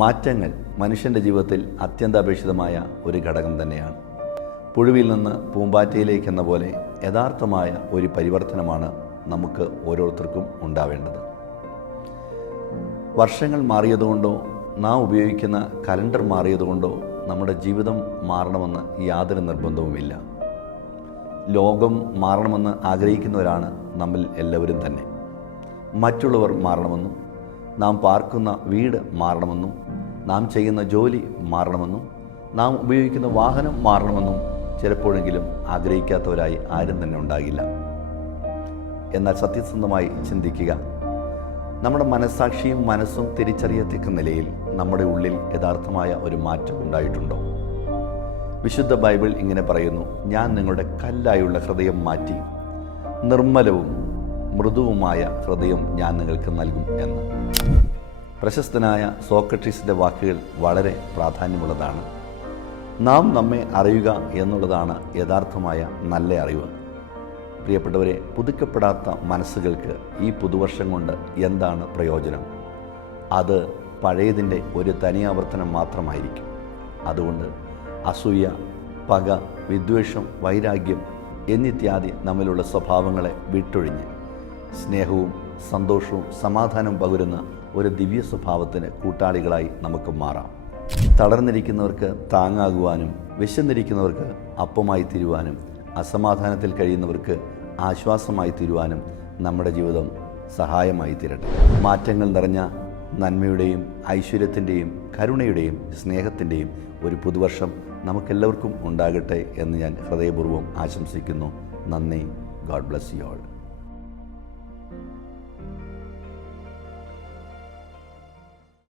മാറ്റങ്ങൾ മനുഷ്യൻ്റെ ജീവിതത്തിൽ അത്യന്താപേക്ഷിതമായ ഒരു ഘടകം തന്നെയാണ്. പുഴുവിൽ നിന്ന് പൂമ്പാറ്റയിലേക്കെന്ന പോലെ യഥാർത്ഥമായ ഒരു പരിവർത്തനമാണ് നമുക്ക് ഓരോരുത്തർക്കും ഉണ്ടാവേണ്ടത്. വർഷങ്ങൾ മാറിയതുകൊണ്ടോ നാം ഉപയോഗിക്കുന്ന കലണ്ടർ മാറിയതുകൊണ്ടോ നമ്മുടെ ജീവിതം മാറണമെന്ന് യാതൊരു നിർബന്ധവുമില്ല. ലോകം മാറണമെന്ന് ആഗ്രഹിക്കുന്നവരാണ് നമ്മിൽ എല്ലാവരും തന്നെ. മറ്റുള്ളവർ മാറണമെന്നും നാം പാർക്കുന്ന വീട് മാറണമെന്നും നാം ചെയ്യുന്ന ജോലി മാറണമെന്നും നാം ഉപയോഗിക്കുന്ന വാഹനം മാറണമെന്നും ചിലപ്പോഴെങ്കിലും ആഗ്രഹിക്കാത്തവരായി ആരും തന്നെ ഉണ്ടാകില്ല. എന്നാൽ സത്യസന്ധമായി ചിന്തിക്കുക, നമ്മുടെ മനസ്സാക്ഷിയും മനസ്സും തിരിച്ചറിയത്തക്ക നിലയിൽ നമ്മുടെ ഉള്ളിൽ യഥാർത്ഥമായ ഒരു മാറ്റം ഉണ്ടായിട്ടുണ്ടോ? വിശുദ്ധ ബൈബിൾ ഇങ്ങനെ പറയുന്നു, ഞാൻ നിങ്ങളുടെ കല്ലായുള്ള ഹൃദയം മാറ്റി നിർമ്മലവും മൃദുവുമായ ഹൃദയം ഞാൻ നിങ്ങൾക്ക് നൽകും എന്ന്. പ്രശസ്തനായ സോക്രട്ടീസിൻ്റെ വാക്കുകൾ വളരെ പ്രാധാന്യമുള്ളതാണ്. നാം നമ്മെ അറിയുക എന്നുള്ളതാണ് യഥാർത്ഥമായ നല്ല അറിവ്. പ്രിയപ്പെട്ടവരെ, പുതുക്കപ്പെടാത്ത മനസ്സുകൾക്ക് ഈ പുതുവർഷം കൊണ്ട് എന്താണ് പ്രയോജനം? അത് പഴയതിൻ്റെ ഒരു തനിയാവർത്തനം മാത്രമായിരിക്കും. അതുകൊണ്ട് അസൂയ, പക, വിദ്വേഷം, വൈരാഗ്യം എന്നിത്യാദി നമ്മിലുള്ള സ്വഭാവങ്ങളെ വിട്ടൊഴിഞ്ഞ് സ്നേഹവും സന്തോഷവും സമാധാനവും പകരുന്ന ഒരു ദിവ്യ സ്വഭാവത്തിന് കൂട്ടാളികളായി നമുക്ക് മാറാം. തളർന്നിരിക്കുന്നവർക്ക് താങ്ങാകുവാനും വിശന്നിരിക്കുന്നവർക്ക് അപ്പമായി തീരുവാനും അസമാധാനത്തിൽ കഴിയുന്നവർക്ക് ആശ്വാസമായി തീരുവാനും നമ്മുടെ ജീവിതം സഹായമായി തീരട്ടെ. മാറ്റങ്ങൾ നിറഞ്ഞ നന്മയുടെയും ഐശ്വര്യത്തിൻ്റെയും കരുണയുടെയും സ്നേഹത്തിൻ്റെയും ഒരു പുതുവർഷം നമുക്കെല്ലാവർക്കും ഉണ്ടാകട്ടെ എന്ന് ഞാൻ ഹൃദയപൂർവ്വം ആശംസിക്കുന്നു. നന്ദി. God bless you all.